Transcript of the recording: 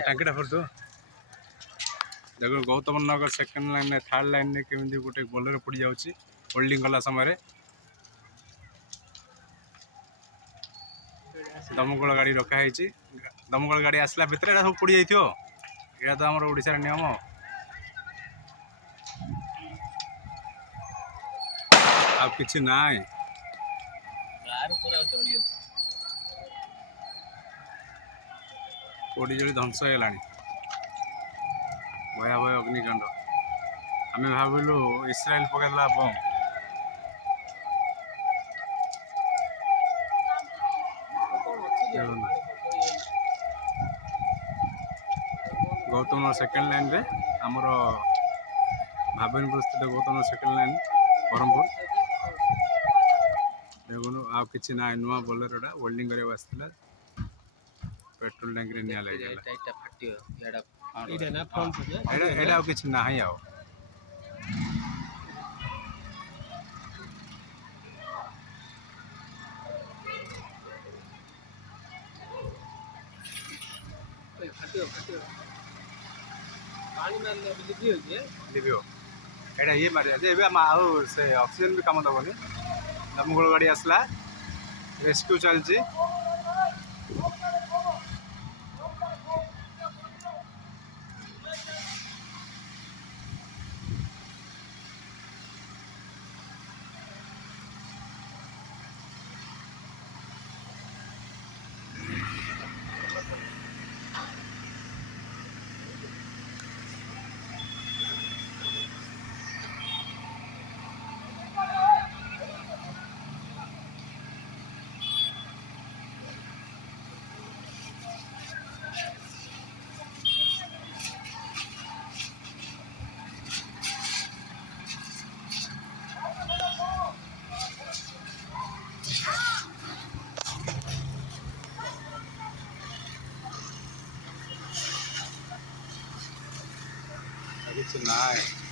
टांकीटा foot तो देखो Gautam Nagar second line third line में केमी गोटे बोलेरो पड़ जाऊँगी होल्डिंग कला समय दमकल गाड़ी रखाई दमकल गाड़ी आसला भितर सब पड़ जाइए यहाँ तो आम ओडार नियम आ कि ना पोड़ी जली ध्वंस है भयावह अग्निकांड आम भाविलु इस्राएल पकड़ा बम गौतम सेकेंड लाइन रे आमर भावनपुर स्थित गौतम सेकेंड लाइन ब्रह्मपुर देखो आ कि ना नुआ बोलेरोटा वेल्डिंग कर पेट्रोल टैंक निया लगे कि ना ही आओ ये मारे से ऑक्सीजन भी कम दबनी दमकल गाड़ी आसला रेस्क्यू चलती ना